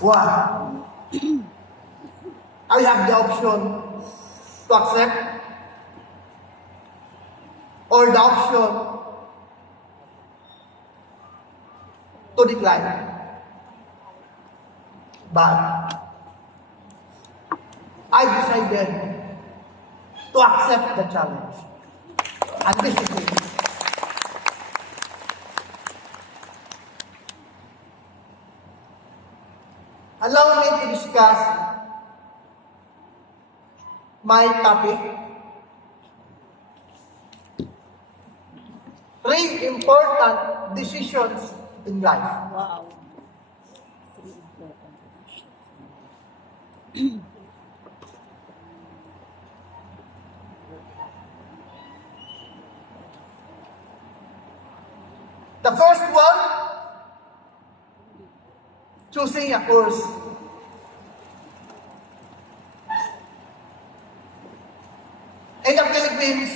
One, I have the option to accept or the option to decline. But I decided to accept the challenge. And this is it. Allow me to discuss my topic. 3 important decisions in life. Wow. The first one, choosing a course. In the Philippines,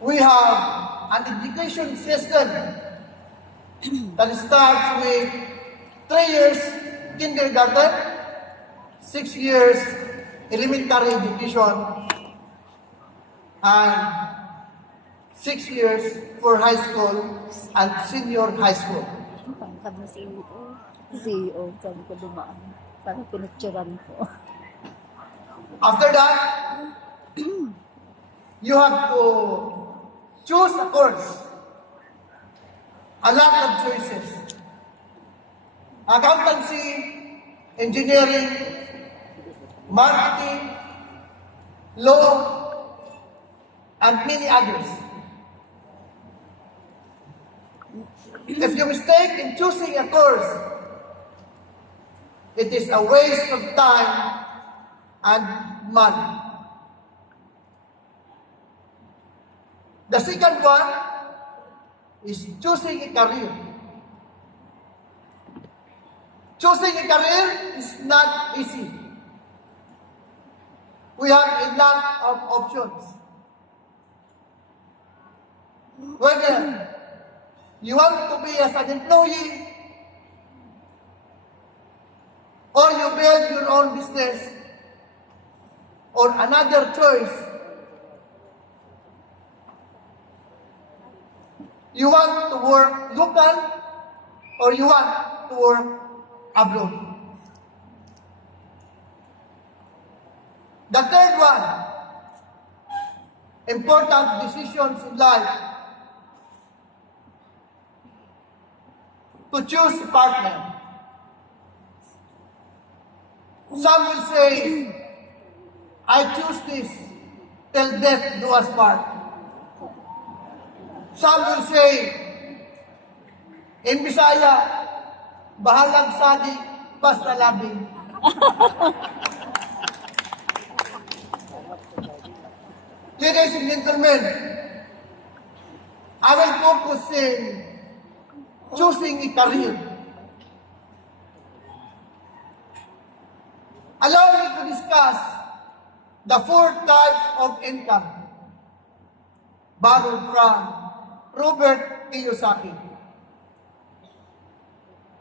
we have an education system that starts with 3 years kindergarten, 6 years elementary education, and 6 years for high school and senior high school. Pangkab na CEO. CEO, sabi ko dumaan. Parang pinagtsuran ko. After that, you have to choose a course. A lot of choices. Accountancy, engineering, marketing, law, and many others. If you mistake in choosing a course, it is a waste of time and money. The second one is choosing a career. Choosing a career is not easy. We have a lot of options. Whether you want to be as an employee or you build your own business or another choice, you want to work local or you want to work abroad. The third one, important decisions in life, to choose a partner. Some will say, I choose this till death do us part. Some will say, in Bisaya, bahalag sadi, basta labing. Ladies and gentlemen, I will focus in choosing a career. Allow me to discuss the 4 types of income borrowed from Robert Kiyosaki.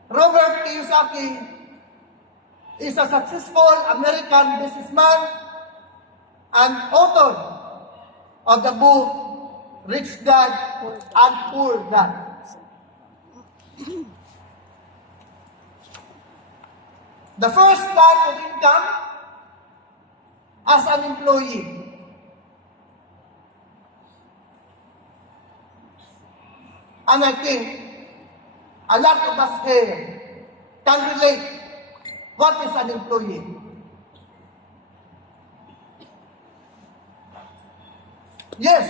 Robert Kiyosaki is a successful American businessman and author of the book Rich Dad and Poor Dad. The first type of income as an employee. And I think a lot of us here can relate what is an employee. Yes,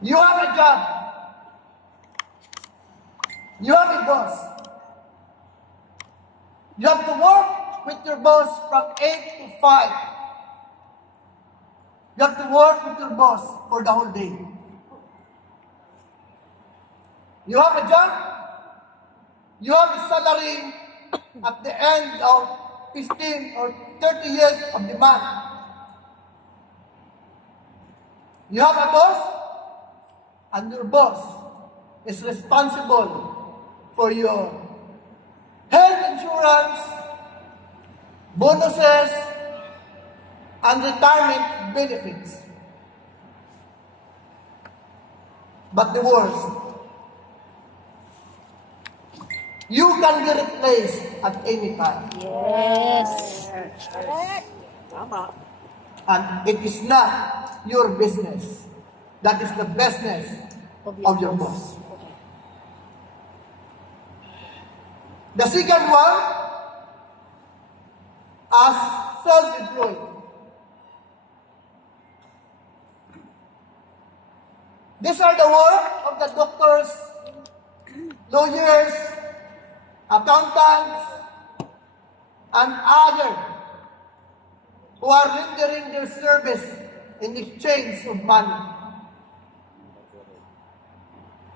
you have a job. You have a boss. You have to work with your boss from 8 to 5. You have to work with your boss for the whole day. You have a job. You have a salary at the end of 15 or 30 years of the month. You have a boss, and your boss is responsible for your insurance, bonuses, and retirement benefits. But the worst, you can be replaced at any time. Yes. Tama. And it is not your business. That is the business of your boss. The second one, as self-employed. These are the work of the doctors, lawyers, accountants, and others who are rendering their service in exchange of money.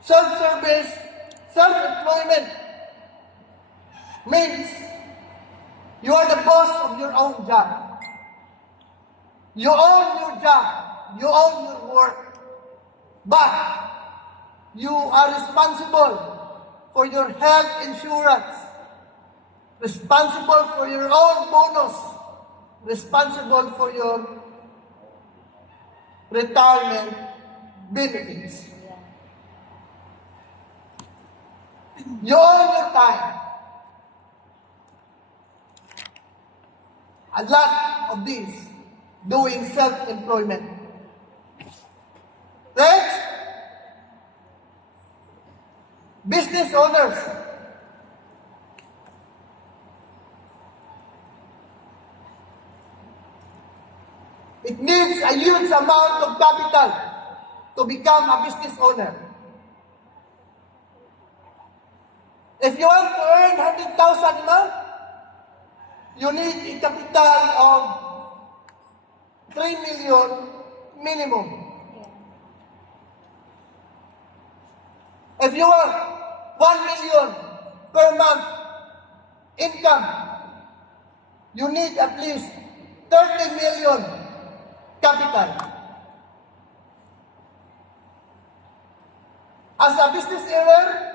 Self-service, self-employment means you are the boss of your own job. You own your job. You own your work. But you are responsible for your health insurance, responsible for your own bonus, responsible for your retirement benefits. You own your time. A lot of these doing self-employment. Next, business owners. It needs a huge amount of capital to become a business owner. If you want to earn 100,000 a month, you need a capital of 3 million minimum. If you want 1 million per month income, you need at least 30 million capital. As a business owner,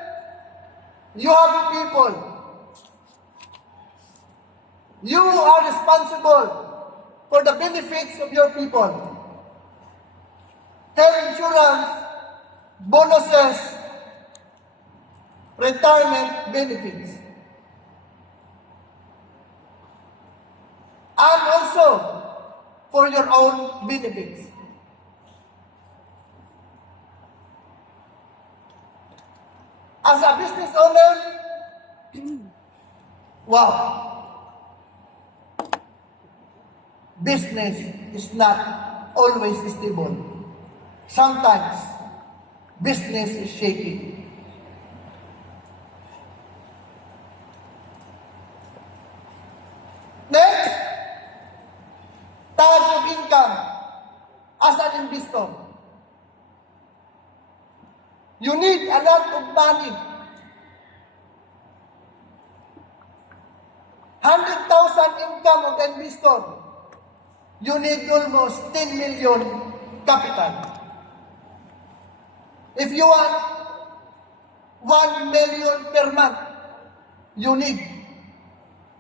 you have people. You are responsible for the benefits of your people. Health insurance, bonuses, retirement benefits. And also for your own benefits. As a business owner, wow, business is not always stable. Sometimes, business is shaky. Next, types of income as an investor. You need a lot of money. 100,000 income of the investor. You need almost 10 million capital. If you want 1 million per month, you need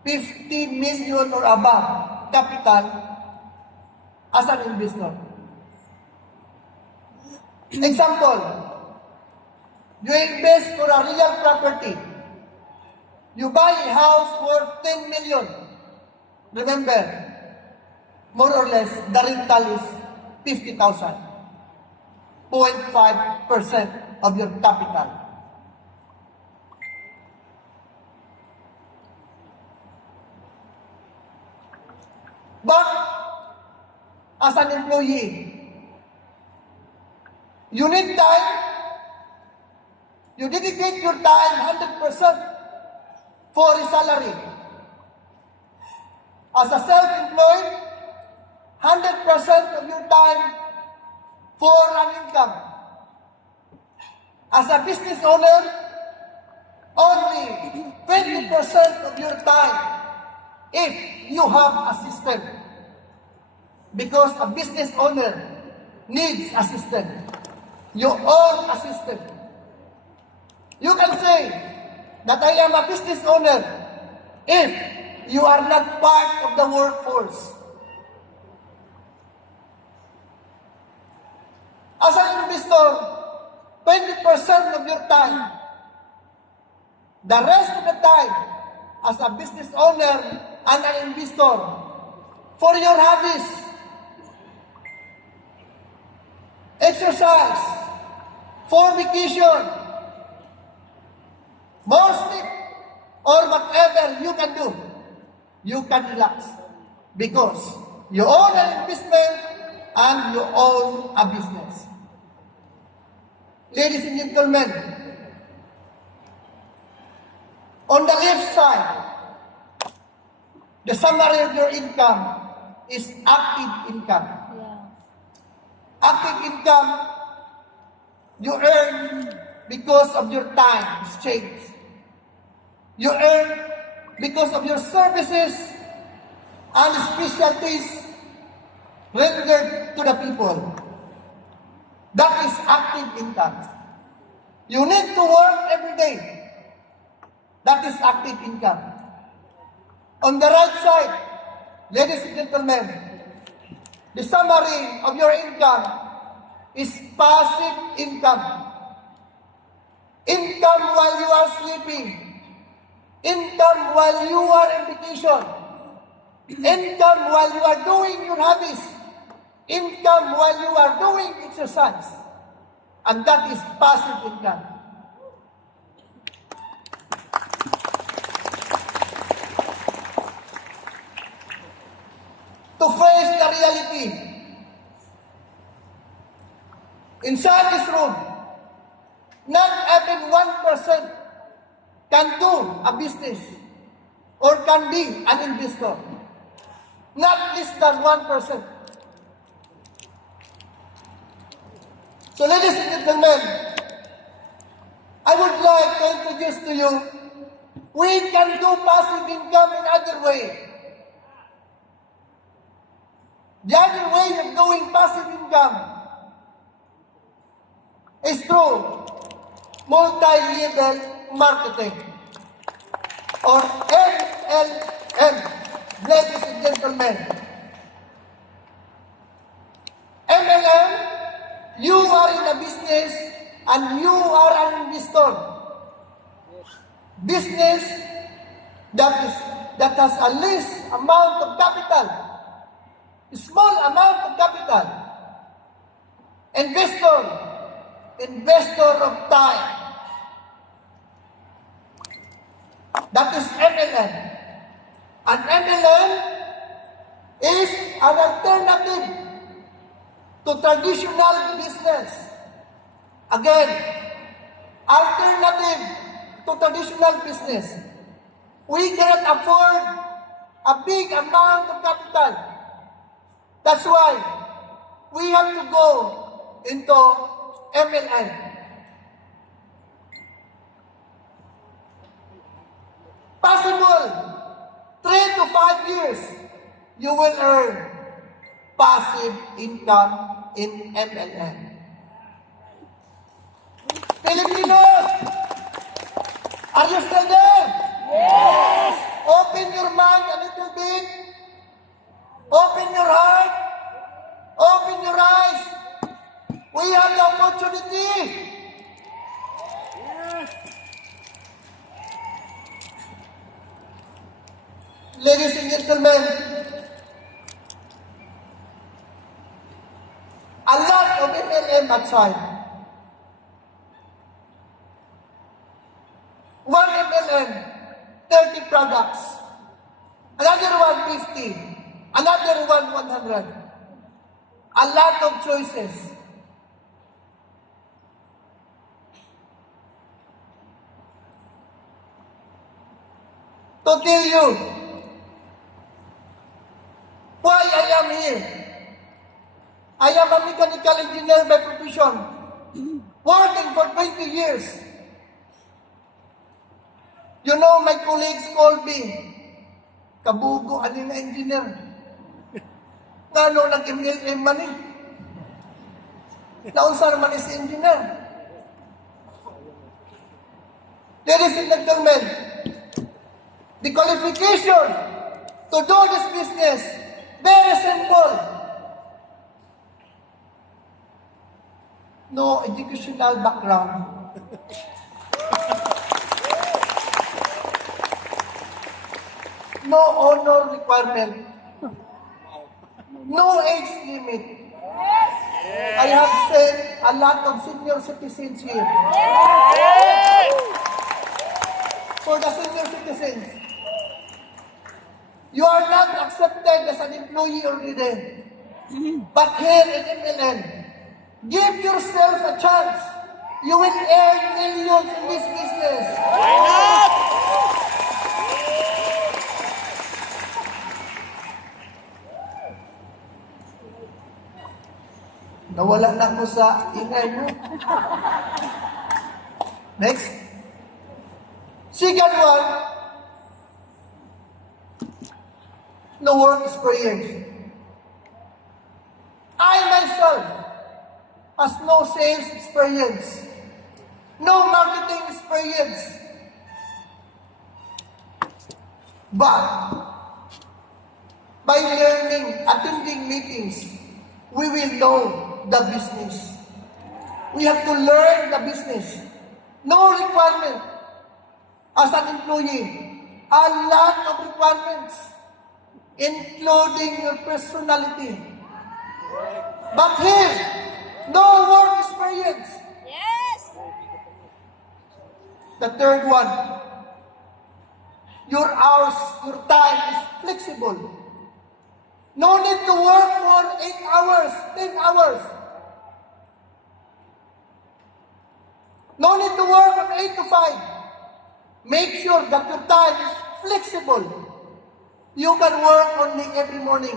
50 million or above capital as an investor. Example, you invest for a real property. You buy a house worth 10 million. Remember, more or less, the rental is 50,000. 0.5% of your capital. But, as an employee, you need time. You dedicate your time 100% for a salary. As a self-employed, 100% of your time for an income. As a business owner, only 20% of your time if you have a system. Because a business owner needs a system. You own a system. You can say that I am a business owner if you are not part of the workforce. As an investor, 20% of your time, the rest of the time, as a business owner and an investor, for your hobbies, exercise, for vacation, more sleep, or whatever you can do, you can relax because you own an investment and you own a business. Ladies and gentlemen, on the left side, the summary of your income is active income. Yeah. Active income, you earn because of your time exchange. You earn because of your services and specialties rendered to the people. That is active income. You need to work every day. That is active income. On the right side, ladies and gentlemen, the summary of your income is passive income. Income while you are sleeping. Income while you are on vacation. Income while you are doing your hobbies. Income while you are doing exercise. And that is passive income. To face the reality, inside this room, not even 1% can do a business or can be an investor. Not less than 1%. So ladies and gentlemen, I would like to introduce to you, we can do passive income in other way. The other way of doing passive income is through multi-level marketing or MLM, ladies and gentlemen. MLM, you are in a business and you are an investor. Business that has a least amount of capital, small amount of capital. Investor of time. That is MLM. And MLM is an alternative to traditional business. Again, alternative to traditional business. We cannot afford a big amount of capital. That's why we have to go into MLM. Possible, 3 to 5 years, you will earn passive income in MLM. Filipinos, are you still there? Yes! Open your mind a little bit. Open your heart. Open your eyes. We have the opportunity. Ladies and gentlemen, a lot of MLM outside. One MLM, 30 products. Another one, 50. Another one, 100. A lot of choices. To tell you why I am here. I am a mechanical engineer by profession, working for 20 years. You know, my colleagues called me, kabugo, ano na engineer? Ngano nag-MLM man eh? Naunsa naman si engineer? Ladies and gentlemen, The qualification to do this business, very simple. No educational background. No honor requirement. No age limit. I have seen a lot of senior citizens here. For the senior citizens, you are not accepted as an employee already. But here in MLN, give yourself a chance. You will earn millions in this business. Nawala na ako sa ingay mo. Next. Second one, no work experience. I myself has no sales experience, no marketing experience. But by learning, attending meetings, we will know the business. We have to learn the business. No requirement. As an employee, a lot of requirements, including your personality. But here, no work experience. Yes! The third one, your hours, your time is flexible. No need to work for 8 hours, 10 hours. No need to work from 8 to 5. Make sure that your time is flexible. You can work only every morning.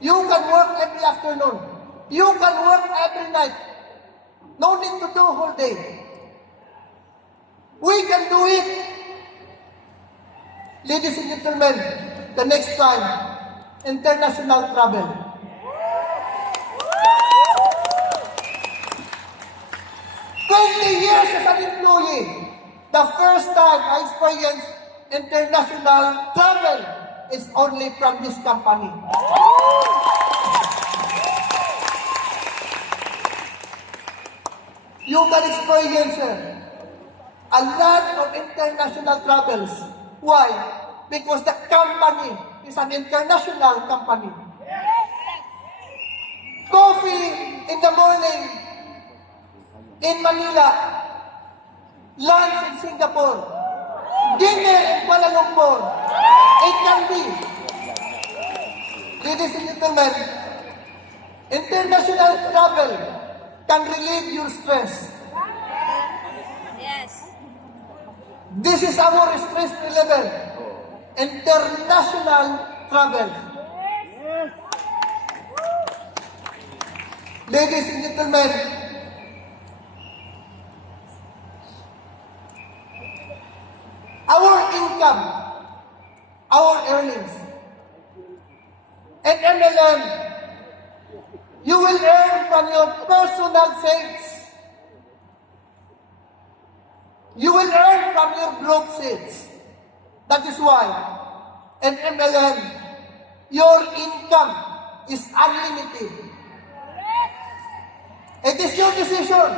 You can work every afternoon. You can work every night. No need to do whole day. We can do it. Ladies and gentlemen, the next time, international travel. Years as an employee, the first time I experienced international travel is only from this company. You can experience a lot of international travels. Why? Because the company is an international company. Coffee in the morning in Manila, lunch in Singapore, dinner in Kuala Lumpur. It can be. Ladies and gentlemen, international travel can relieve your stress. Yes. This is our stress level. International travel. Ladies and gentlemen, our income, our earnings, and MLM, you will earn from your personal sales. You will earn from your group sales. That is why in MLM, your income is unlimited. It is your decision.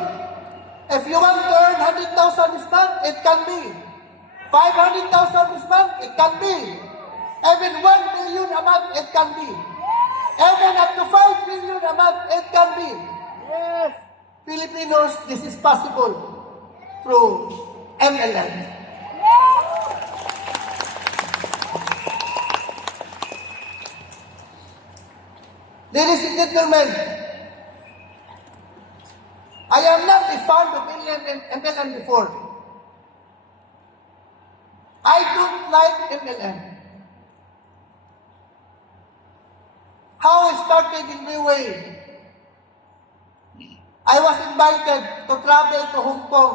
If you want to earn 100,000 this month, it can be. 500,000 this month, it can be. Even 1 million a month, it can be. Even up to 5 million a month, it can be. Filipinos, this is possible through MLM. Ladies and gentlemen, I am not a fan of MLM before. I don't like MLM. How it started in my way. I was invited to travel to Hong Kong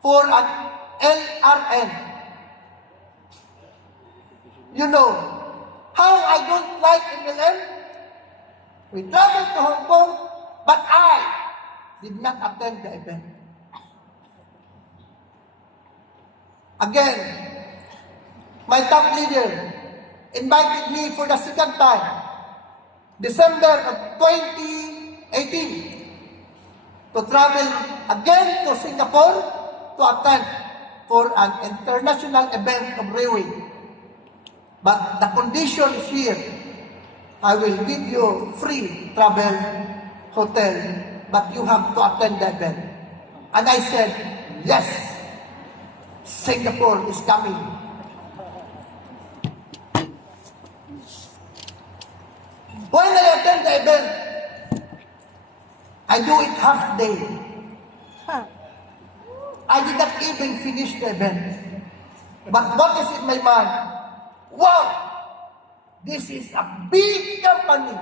for an LRN. You know, how I don't like MLM? We traveled to Hong Kong, but I did not attend the event. Again, my top leader, invited me for the second time, December of 2018, to travel again to Singapore to attend for an international event of railway. But the condition is here. I will give you free travel, hotel, but you have to attend the event. And I said, yes, Singapore is coming. When I attend the event, I do it half day. I did not even finish the event. But what is in my mind? Wow! This is a big company.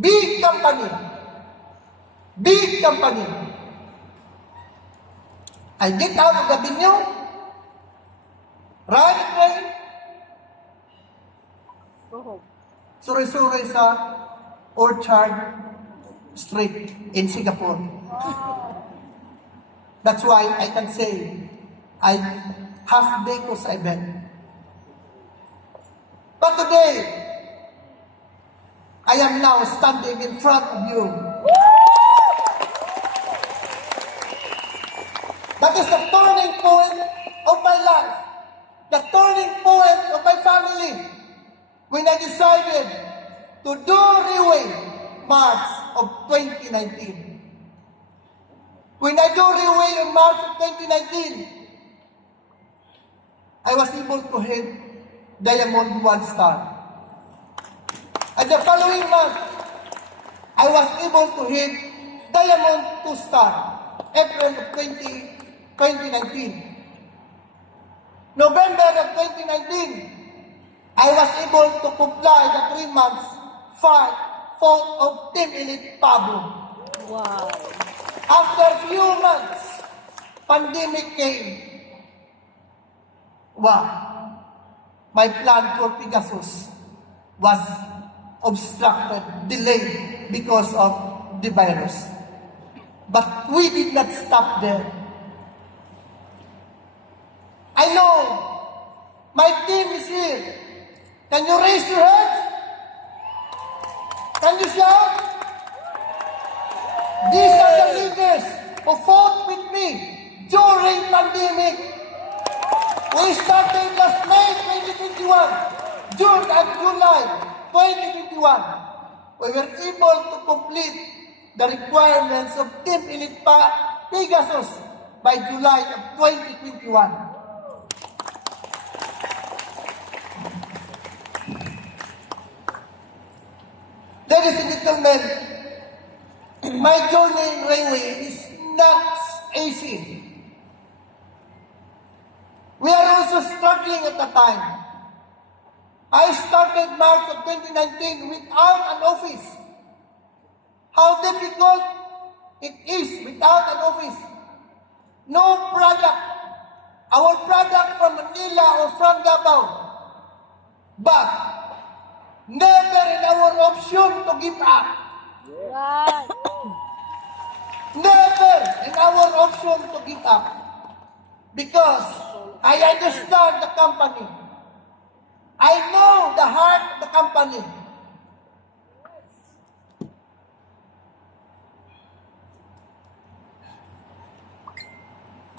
Big company. Big company. I get out of the venue, ride the train, Go home. suray-suray sa Orchard Street in Singapore. That's why I can say I half day ko sa event. But today, I am now standing in front of you. That is the turning point of my life. The turning point of my family. When I decided to do Railway March of 2019. When I do Railway in March of 2019, I was able to hit Diamond 1 star. And the following month, I was able to hit Diamond 2 star, April of 2019. November of 2019, I was able to comply the 3 months fault of Team Elite Pablo. Wow. After a few months, pandemic came. Wow. My plan for Pegasus was obstructed, delayed because of the virus. But we did not stop there. I know my team is here. Can you raise your hands? Can you shout? These are the leaders who fought with me during pandemic. We started last May 2021, June and July 2021. We were able to complete the requirements of Team Elite Pegasus by July of 2021. Ladies and gentlemen, my journey in railway is not easy. We are also struggling at the time. I started March of 2019 without an office. How difficult it is without an office. No product. Our product from Manila or from Davao. But never in our option to give up. Right. Never in our option to give up. Because I understand the company. I know the heart of the company.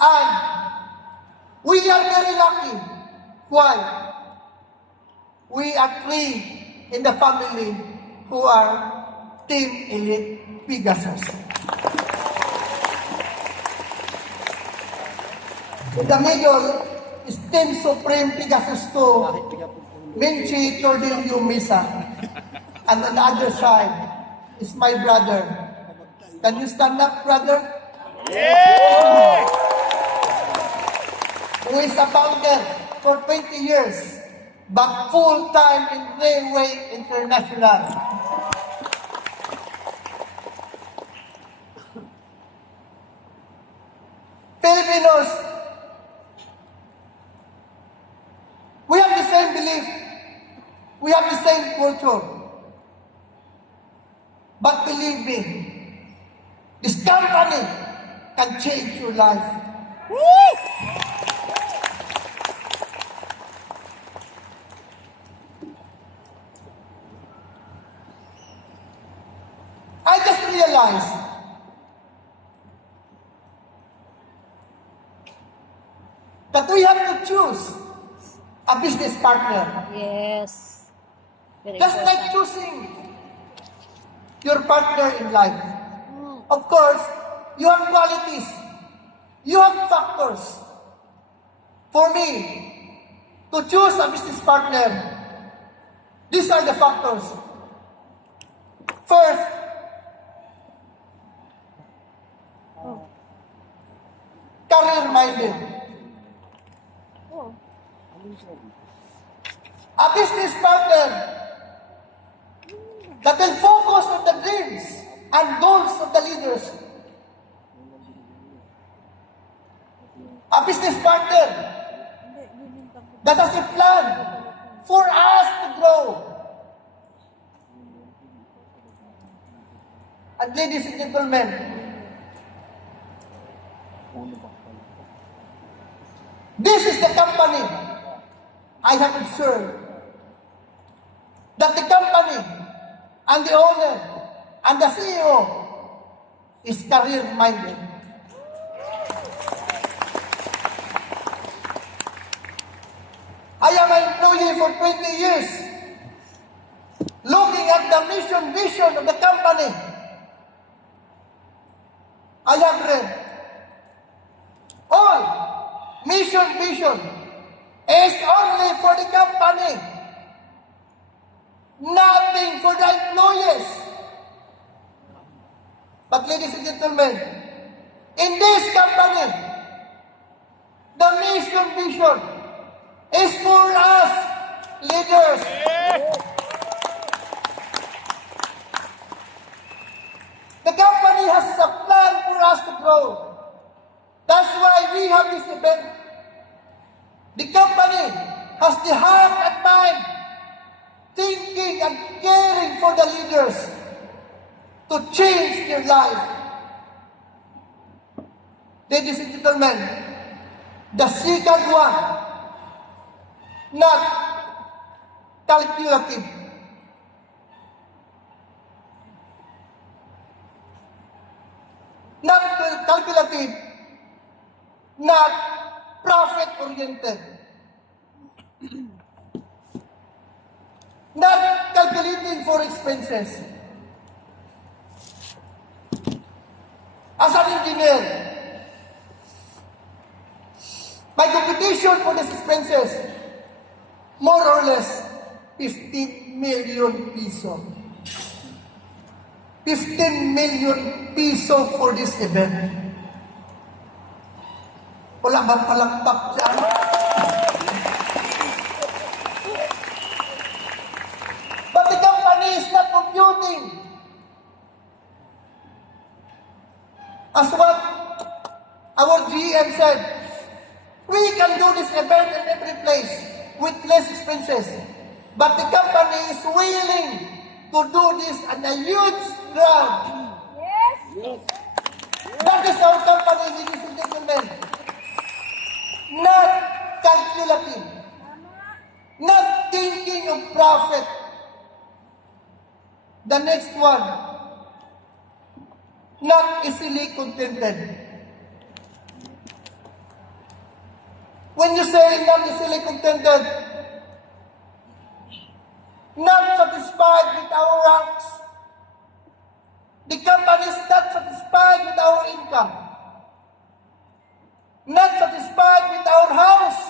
And we are very lucky. Why? We are three in the family who are Team Elite Pegasus. In the middle is Team Supreme Pegasus 2, Minchi Tordilio Misa. And on the other side is my brother. Can you stand up, brother? Yeah! Who is a founder for 20 years, but full-time in Railway International. Filipinos, we have the same belief. We have the same culture. But believe me, this company can change your life. that we have to choose a business partner. Yes. Very Just like important. choosing your partner in life. Mm. Of course, you have qualities. You have factors. For me, to choose a business partner, these are the factors. First, Oh. career-minded. Oh. A business partner that will focus on the dreams and goals of the leaders. A business partner that has a plan for us to grow. And ladies and gentlemen, this is the company I have observed that the company and the owner and the CEO is career-minded. I am an employee for 20 years, looking at the mission, vision of the company. I have read all mission, vision is only for the company, nothing for the employees. But ladies and gentlemen, in this company, the mission, vision is for us leaders. The company has a plan for us to grow. That's why we have this event. The company has the heart and mind, thinking and caring for the leaders to change their life. Ladies and gentlemen, the second one, not calculative. Not calculative, not profit-oriented. Not calculating for expenses. As an engineer, my computation for these expenses, more or less, 15 million peso. 15 million peso for this event. Wala bang palakpak dyan? But the company is not computing. As what our GM said, we can do this event in every place with less expenses. But the company is willing to do this on a huge ground. Yes. That is our company, ladies and gentlemen. Not calculative. Not thinking of profit. The next one, not easily contented. When you say not easily contented, not satisfied with our ranks, the company is not satisfied with our income, not satisfied with our house,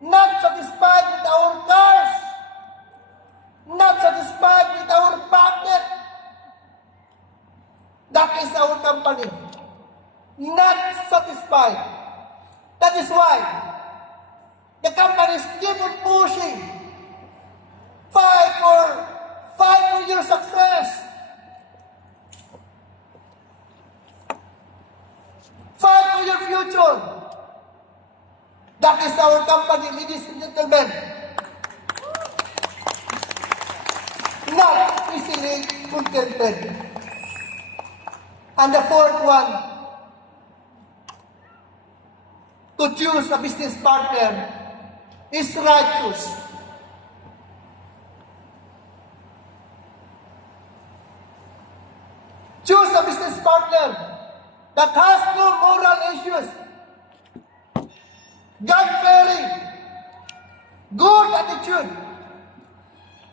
not satisfied with our cars, not satisfied with our pocket. That is our company. Not satisfied. That is why the companies keep on pushing. Fight for your success. Fight for your future. That is our company, ladies and gentlemen. Not easily contented. And the fourth one, to choose a business partner is righteous. Choose a business partner that has no moral issues, God-fearing, good attitude.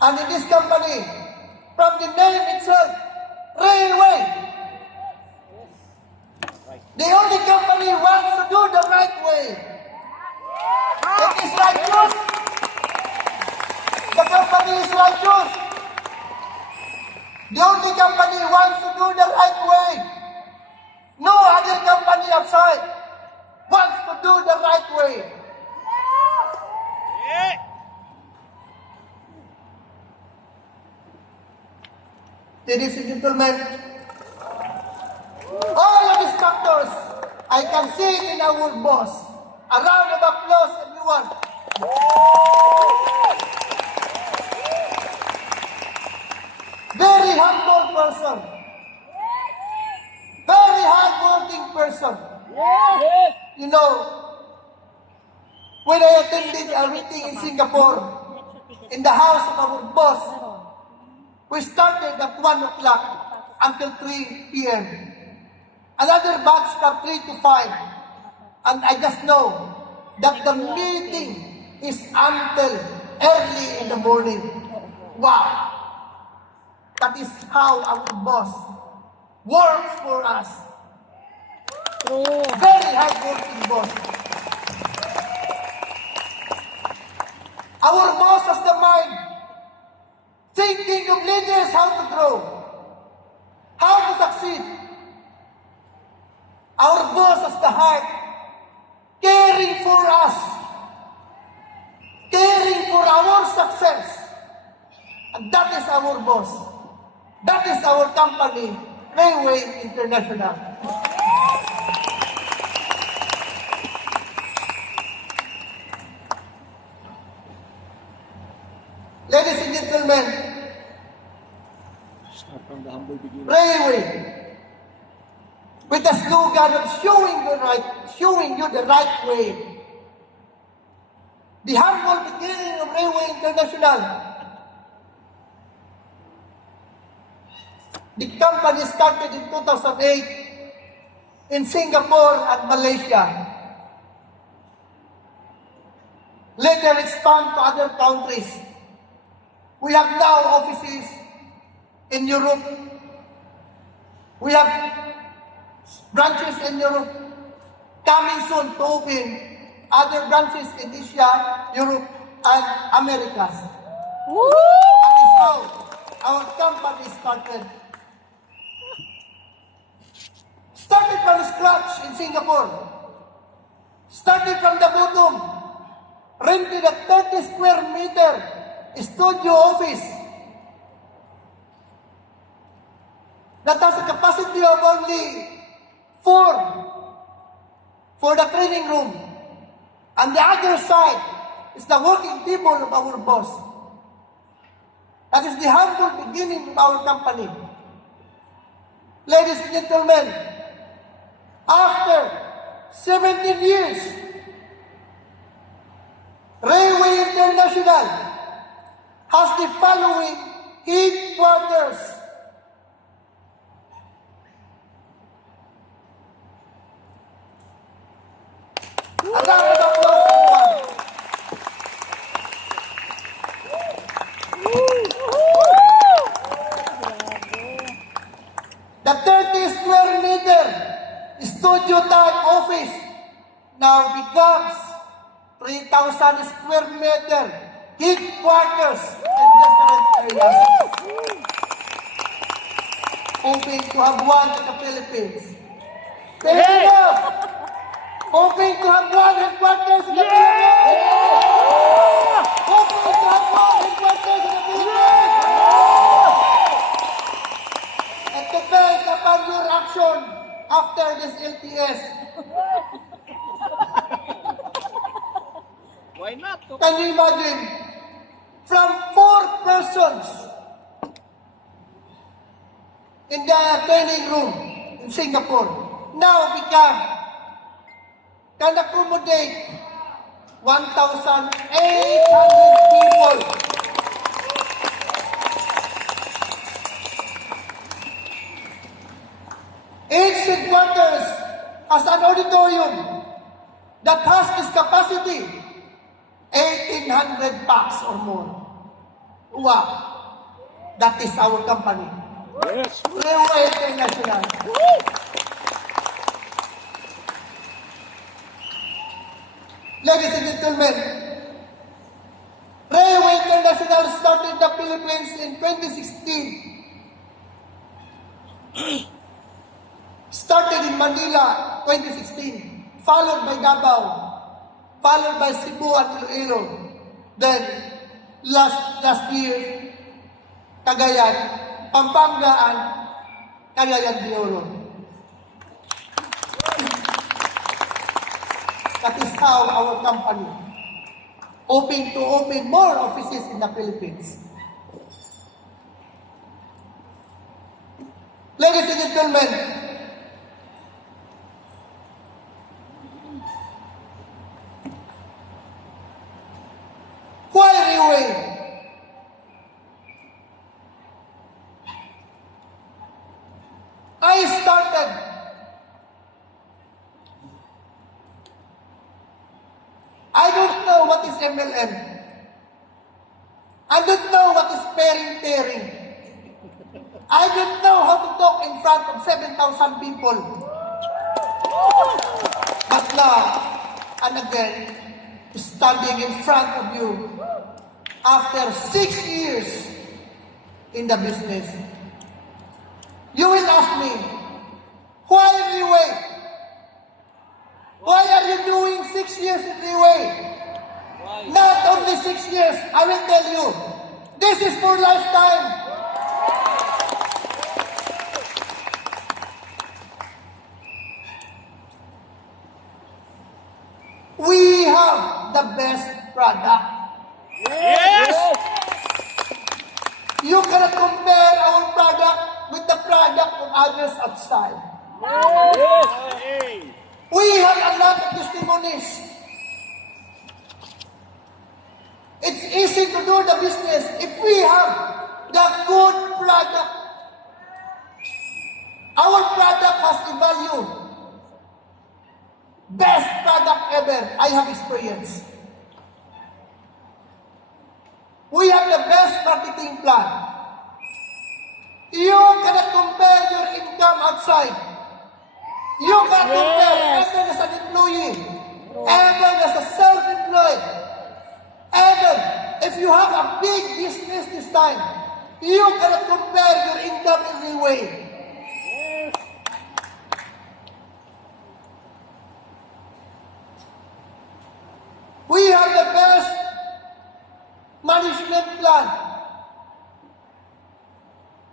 And in this company, from the name itself, Railway, the only company wants to do the right way. It is righteous. The company is righteous. The only company wants to do the right way. No other company outside wants to do the right way. Ladies and gentlemen, all of these factors, I can see it in our boss. A round of applause, everyone. Very humble person. Very hardworking person. You know, when I attended a meeting in Singapore, in the house of our boss, we started at 1 o'clock until 3 p.m. Another batch from 3 to 5. And I just know that the meeting is until early in the morning. Wow! That is how our boss works for us. Very hard-working boss. Our boss has the mind, thinking of leaders how to grow, how to succeed. Our boss has the heart, caring for us, caring for our success. And that is our boss. That is our company, Railway International. Ladies and gentlemen, Start from the humble beginning. Railway, with the slogan of showing you the right way. The humble beginning of Railway International. The company started in 2008 in Singapore and Malaysia. Later expand to other countries. We have now offices in Europe. We have branches in Europe, coming soon to open other branches in Asia, Europe, and Americas. That is how our company started. Started from scratch in Singapore. Started from the bottom. Rented a 30 square meter studio office that has a capacity of only 4 for the training room. And the other side is the working table of our boss. That is the humble beginning of our company. Ladies and gentlemen, after 17 years, Railway International has the following headquarters. A round of applause, everyone. The 30 square meter studio type office now becomes 3,000 square meter headquarters in different areas. Hoping to have one in the Philippines. Filipinos! Hoping to have one headquarters in the Philippines! Hoping to have one headquarters in the Philippines! It depends upon your action after this LTS. Why not? Can you imagine? From 4 persons in the training room in Singapore, now can accommodate 1,800 people. Each headquarters has an auditorium that has this capacity, 1,800 packs or more. Wow. That is our company. Yes. Railway International. Ladies and gentlemen, Railway International started in the Philippines in 2016. Started in Manila, 2016. Followed by Davao. Followed by Cebu and Iloilo. Then, last year, Cagayan, Pampanga, and Cagayan de Oro. That is how our company open more offices in the Philippines. Ladies and gentlemen, why Railway? I started I don't know what is MLM. I don't know what is pairing tearing. I don't know how to talk in front of 7,000 people. But now, and again, standing in front of you after 6 years in the business, you will ask me, why Railway? Why are you doing 6 years in Railway? Not only 6 years, I will tell you, this is for lifetime. We have the best product. Yes. You cannot compare our product with the product of others outside. Yes. We have a lot of testimonies. It's easy to do the business if we have the good product. Our product has a value. Best product ever I have experienced. We have the best marketing plan. You cannot compare your income outside. You cannot compare even as an employee, even as a self-employed, even if you have a big business this time, you cannot compare your income in any way. We have the best management plan.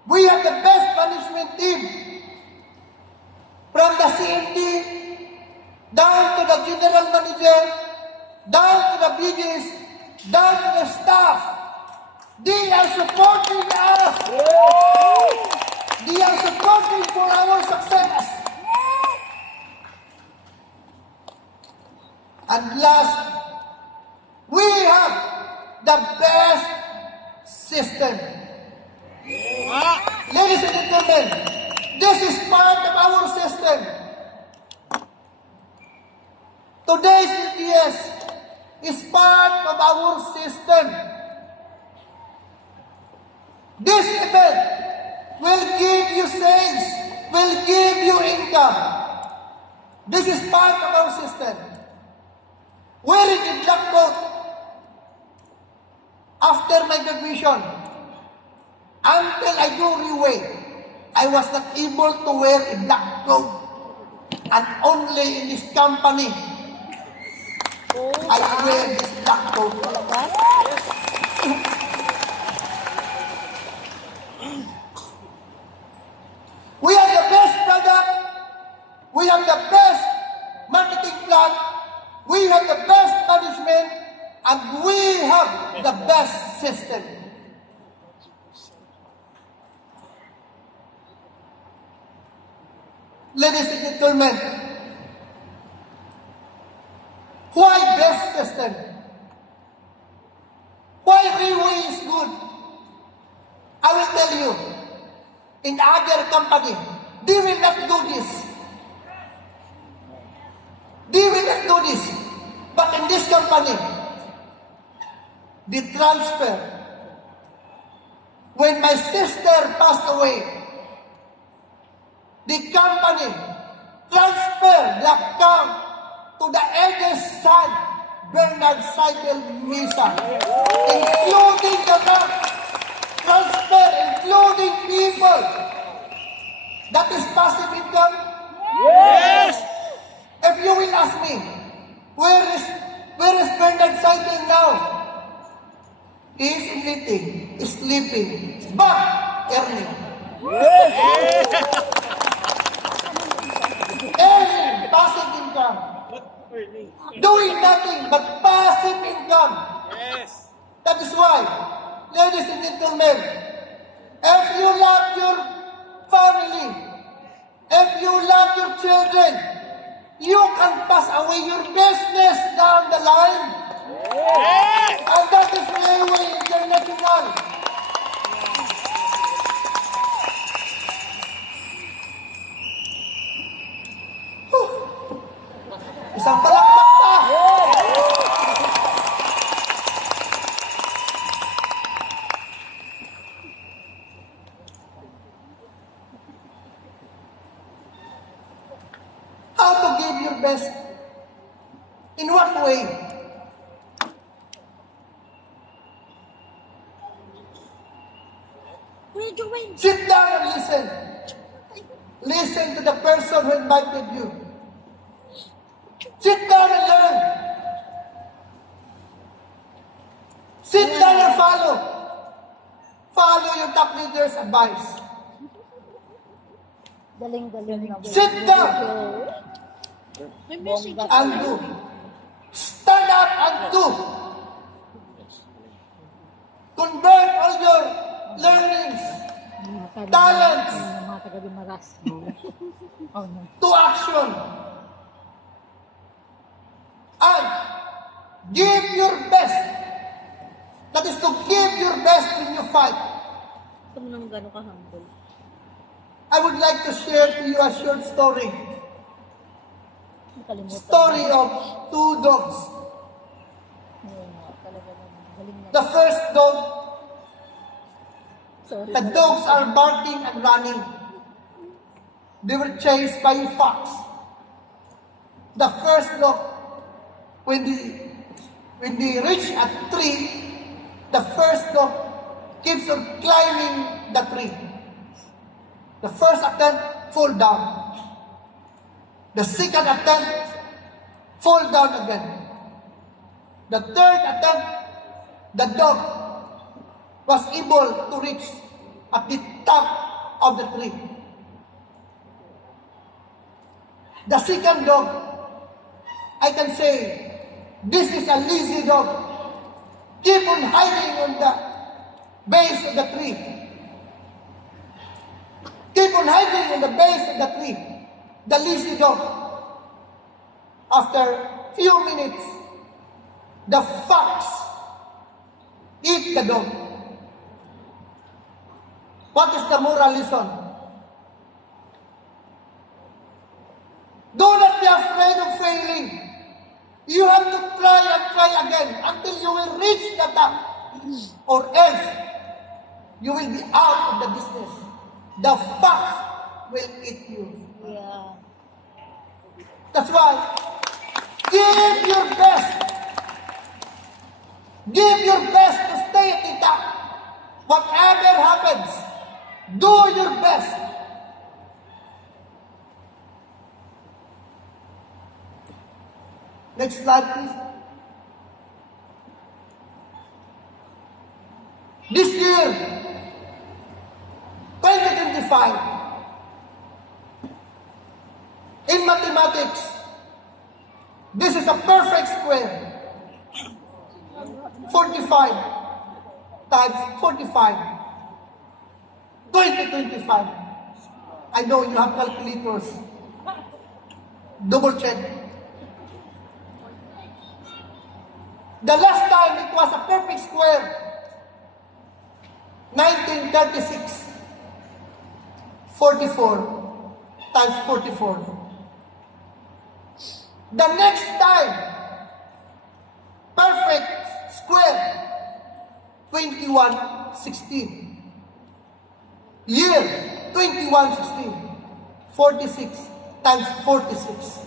We have the best management team. From the CMD, down to the general manager, down to the BDs, down to the staff. They are supporting us. They are supporting for our success. And last, we have the best system. Ladies and gentlemen, this is part of our system. Today's CTS is part of our system. This event will give you sales, will give you income. This is part of our system. Wearing a black coat after my graduation, until I do Railway, I was not able to wear a black coat. And only in this company, I wear this black coat. We have the best product. We have the best marketing plan. We have the best management. And we have the best system. Ladies and gentlemen, why best system? Why Railway is good? I will tell you, in other company, they will not do this. They will not do this. in this company, the transfer, when my sister passed away, the company transferred the account to the eldest son, Bernard Seidel Misa, including the transfer, including people. That is passive income. Yes! If you will ask me, where is Bernard Seidel now? He is eating, sleeping, but earning. Earning, passive income. Doing nothing but passive income. Yes! That is why, ladies and gentlemen, if you love your family, if you love your children, you can pass away your business down the line. Yes! And that is Railway International. Whew. Isang palakpak pa. How to give your best? In what way? Sit down and listen. Listen to the person who invited you. Sit down and learn. Sit down and follow. Follow your top leader's advice. Galing-galing na. Sit down Bongga. and do. Stand up and do. Convert all your learnings, talents Mga taga-Dimaras. Oh, no. to action. And give your best. That is to give your best when you fight. Ito mo nang gano'n ka-humble. I would like to share to you a short story. Nakalimutan. Story of two dogs. Oo nga, talaga naman. Galing na. The first dog, Sorry. the dogs are barking and running. They were chased by a fox. The first dog, when they reach a tree, the first dog keeps on climbing the tree. The first attempt, fall down. The second attempt, fall down again. The third attempt, the dog was able to reach at the top of the tree. The second dog, I can say, this is a lazy dog. Keep on hiding on the base of the tree. Keep on hiding on the base of the tree. The lazy dog. After few minutes, the fox eat the dog. What is the moral lesson? Do not be afraid of failing. You have to try and try again until you will reach the top. Or else, you will be out of the business. The fox will eat you. Yeah. That's why, give your best. Give your best to stay at the top. Whatever happens, do your best. Next slide, please. This year, 2025, in mathematics, this is a perfect square. 45 times 45. 2025. I know you have calculators. Double check. The last time it was a perfect square, 1936. 44 times 44. The next time 21:16. Year 21:16. 46 times 46.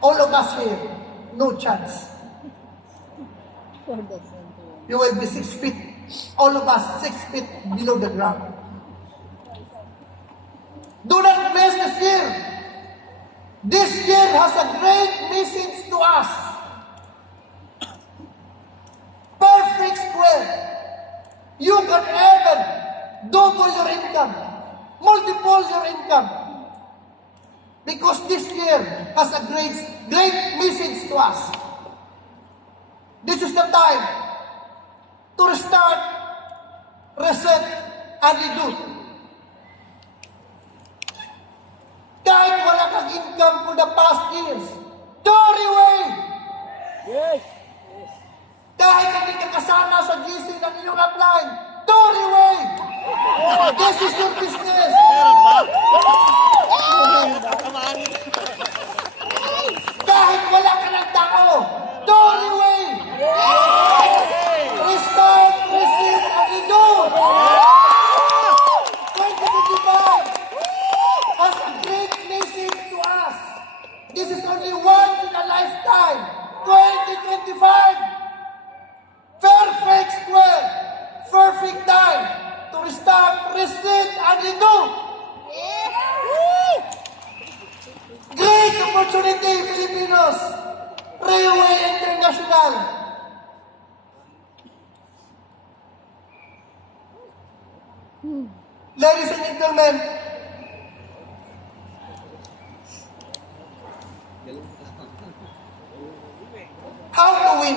All of us here, no chance. For the 21. You will be 6 feet. All of us 6 feet below the ground. Do not miss this year. This year has a great message to us. Perfect square. You can even double your income, multiple your income. Because this year has a great message to us. This is the time to restart, reset, and redo. Kahit wala kang income for the past years, don't away! Yes. Kahit hindi ka kasama sa GC ng iyong upline, don't away! This is your business! Meron ba? Tamaan. Kahit wala ka ng tao, don't away! Restart, reset, and redo! 2025 has a great message to us. This is only once in a lifetime. 2025. Perfect square. Perfect time to restart, reset, and redo. Great opportunity, Filipinos. Railway International. Ladies and gentlemen, how to win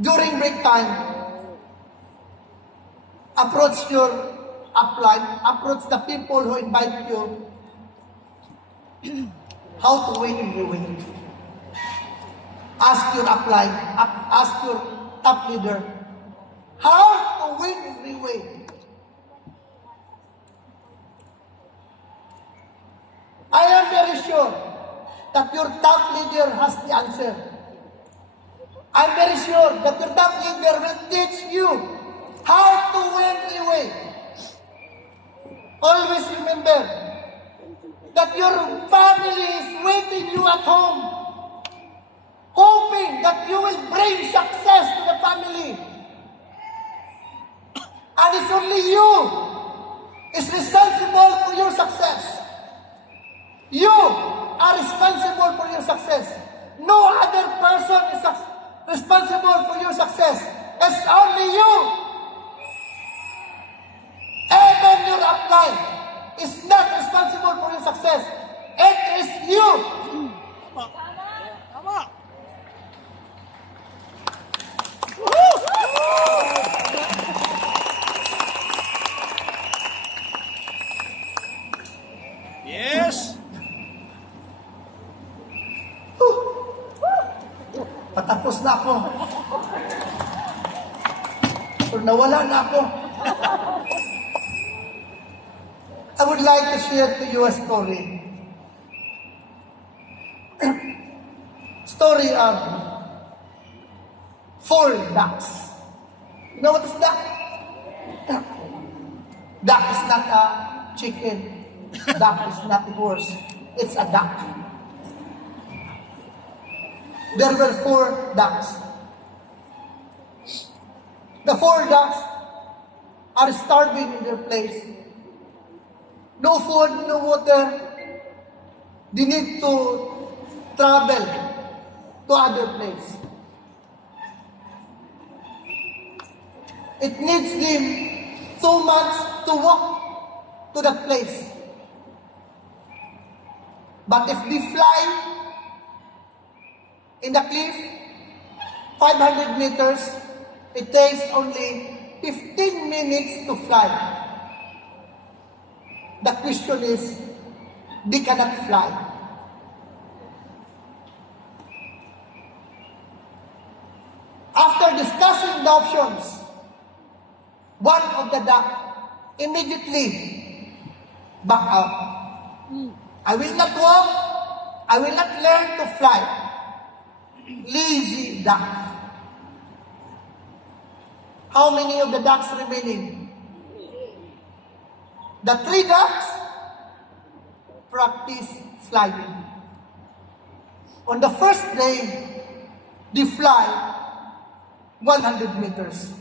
during break time? Approach your upline, approach the people who invite you. How to win every win. Ask your upline, ask your top leader, how to win every way. I am very sure that your top leader has the answer. I'm very sure that your top leader will teach you how to win every way. Always remember that your family is waiting you at home, hoping that you will bring success to the family. And it's only you is responsible for your success. You are responsible for your success. No other person is responsible for your success. It's only you. Even your upline is not responsible for your success. It is you. Tama. Yes. Patapos na ako. Or nawala na ako. I would like to share to you a story. Story of 4 ducks. You know what is duck? Duck is not a chicken. Duck is not a horse. It's a duck. There were 4 ducks. The 4 ducks are starving in their place. No food, no water. They need to travel to other place. It needs them 2 months to walk to that place. But if they fly in the cliff, 500 meters, it takes only 15 minutes to fly. The question is, they cannot fly. After discussing the options, one of the duck immediately back out. I will not walk. I will not learn to fly. Lazy duck. How many of the ducks remaining? The 3 ducks practice flying. On the first day, they fly 100 meters.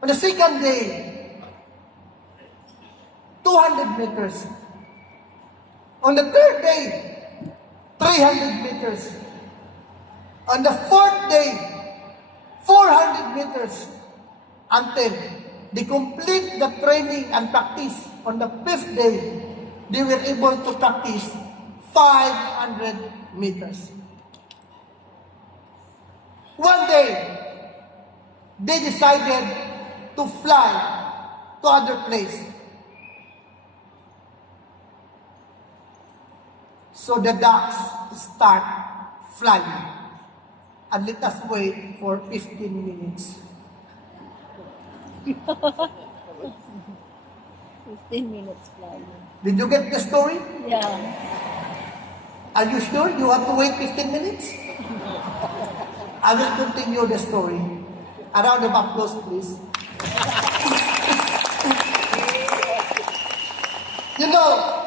On the second day, 200 meters. On the third day, 300 meters. On the fourth day, 400 meters. Until they complete the training and practice. On the 5th day, they were able to practice 500 meters. One day, they decided to fly to other place. So the ducks start flying. And let us wait for 15 minutes. 15 minutes flying. Did you get the story? Yeah. Are you sure you have to wait 15 minutes? I will continue the story. A round of applause, please. You know,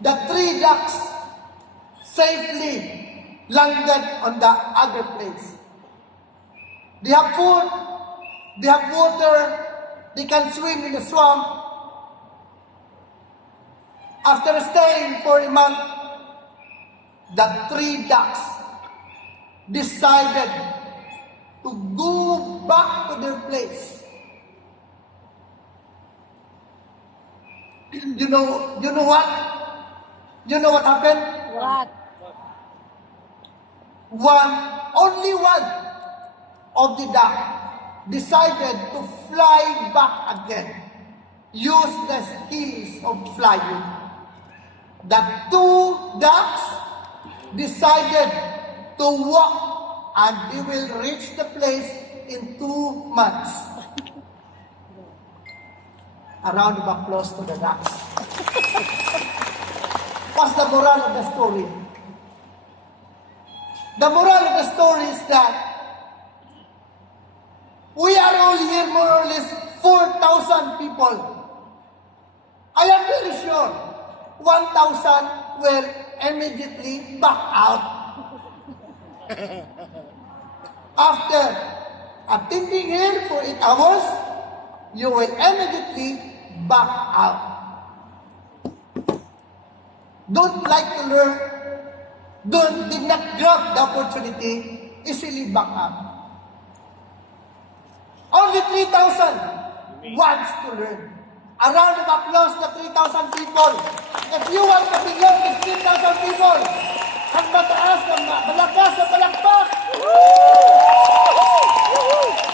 the 3 ducks safely landed on the other place. They have food, they have water, they can swim in the swamp. After staying for a month, the 3 ducks decided to go back to their place. You know what? You know what happened? What? Only one of the duck decided to fly back again. Use the skills of flying. The 2 ducks decided to walk and they will reach the place in 2 months. A round of applause to the ducks. What's the moral of the story? The moral of the story is that we are all here more or less 4,000 people. I am very sure 1,000 will immediately back out. After attending here for 8 hours, you will immediately back out. Don't like to learn, did not grab the opportunity, easily back out. Only 3,000 wants to learn. A round of applause to 3,000 people. If you want to belong to 15,000 people, ang mataas, ang malakas na palakpak.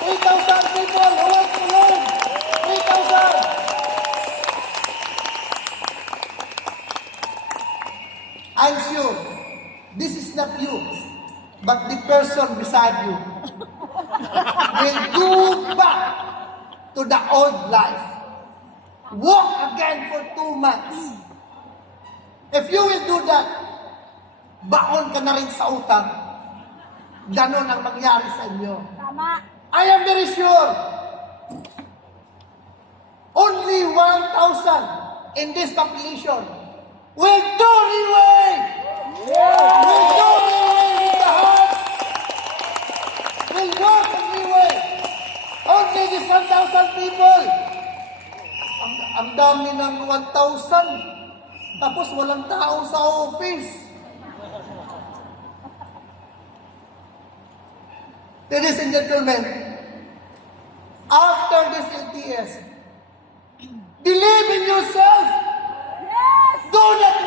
3,000 people who want to learn. 3,000. I'm sure this is not you, but the person beside you will go back to the old life. Walk again for 2 months. If you will do that, baon ka na rin sa utang. Ganon ang mangyari sa inyo. Tama. I am very sure only 1,000 in this population will do away. Will do away with the heart. Will walk away. Only this 1,000 people. Ang dami ng 1,000. Tapos walang tao sa office. Ladies and gentlemen, after this LTS, believe in yourself. Yes! Do not